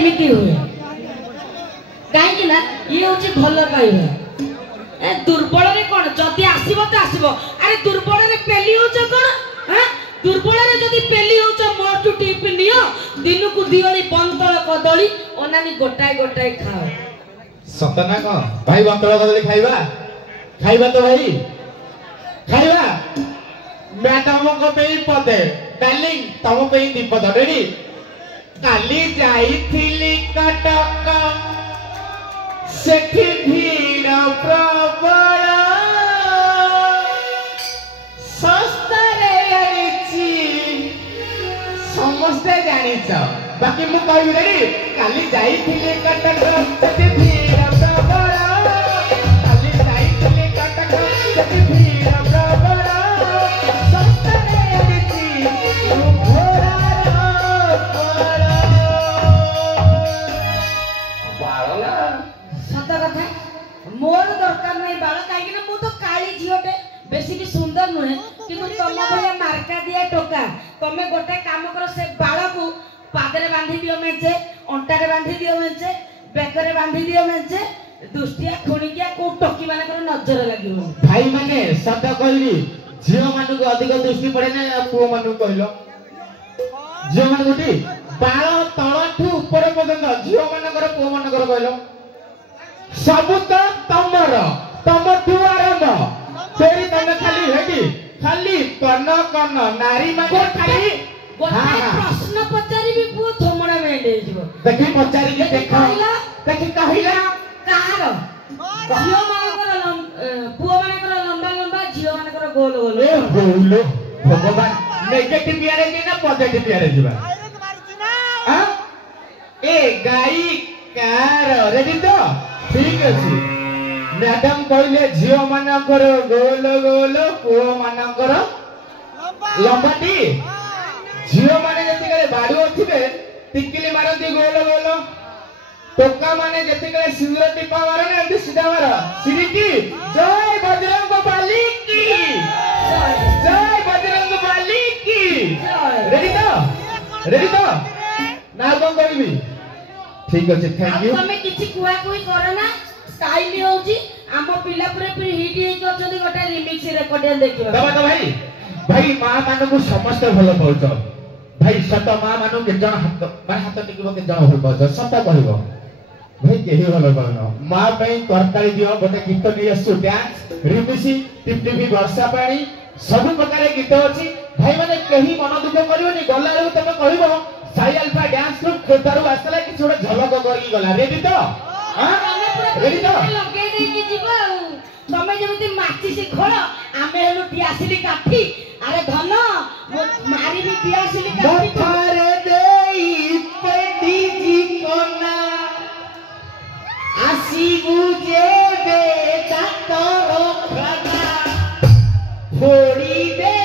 एमती हुए कहीं ना ये हूँ भल पाइबा दुर्बल रे कौन जदि आसब तो आसब अरे दुर्बल रे पेली हो कौन हाँ दुर्बल रे जदि पेली हो मोटू टिप नियो दिन को दियोली बंतल कदली ओनानी गोटाए गोटाए खाओ सतना को भाई बंतल कदली खाइबा खाइबा तो भाई खाइबा मैडम को पे पदे डार्लिंग तम पे दीपद रेडी काली जाईथिली कटक सेठी भीड़ प्रबल सस्तारे आनिची समस्ते जानिछ बाकी मु कहबी रेडी काली जाईथिली कटक सेठी भीड़ प्रबल काली जाईथिली कटक सेठी भीड़ प्रबल सस्तारे आनिची घोड़ा मोर दरकार नहीं बाल कहीं मु तो काली झीटे बेसी भी सुंदर नुहे कि तुम भाई मार्का दिया टोका तमें गोटे काम कर से बाल को पादरे बांधी दियो मेचे अंटारे बांधी दियो मेचे बेकरे बांधी दियो मेचे दुष्टिया खुणिकिया को टोकी माने कर नजर लागिवो भाई माने सदा कहली झियो मानु को अधिक दृष्टि पड़े ना पुओ मानु कहलो झियो मानु गोटी बाल तळठू ऊपर पर्यंत झियो मानकर पुओ मानकर कहलो सब तो तमर तमठू आरंभ तेरी तने खाली हेडी खाली कन कन नारी माने खाली गोटे प्रश्न पचारी भी पुओ थमणा मेंडे जीवो देखि पचारी के देखा देखि कहिला कहार झियो मानकर पुओ मानकर लंबा लंबा झियो मानकर गोल गोल ए गोल भगवान नेगेटिव यारे जे ना पॉजिटिव यारे जीवा हां ए गाई कार रेडी तो ठीक अछि मैडम कहले झियो मानकर गोल गोल पुओ मानकर लंबाटी झियो माने जति करे बाडू उठिबे टिकली मारती गोल गोल टोका माने जति करे सिंदूर टिपा मारे ना एंती सीधा मार सिरिकी जय बजरंग बली की जय बजरंग बली की रेडी तो ना कोन करबी ठीक अछि थैंक यू तमे किछि कुआ कुई करो ना स्टाइल होउची आम पिला पुरे फिर हिट हे करछन गोटा रिमिक्स रेकॉर्डिंग देखिबा दबा तो भाई भाई मां मानु को समस्त भलो पाउछ भाई सत मां मानु के जण हाथ माने हाथ टिकबो के जण भलो पाउछ सत कहबो भाई केही भलो पाउनो मां पई तरकारी दियो गोटे गीत नि असु डांस रिमिसी टिपटिपी वर्षा पानी सब प्रकार गीत अछि भाई माने केही मन दुख करियोनी गला रे तमे कहबो साई अल्फा डांस ग्रुप खोतारु आसला कि छोड़ झलक करगी गला रेडी तो हां रेडी तो लगे दे कि जीवा तमे जेमति माची से खोल आमे हेलु टियासिली काठी अरे धन मारी भी टियासिली काठी मथारे देई पेटी जी कोना आसी बुझे बे तातरो खना फोड़ी दे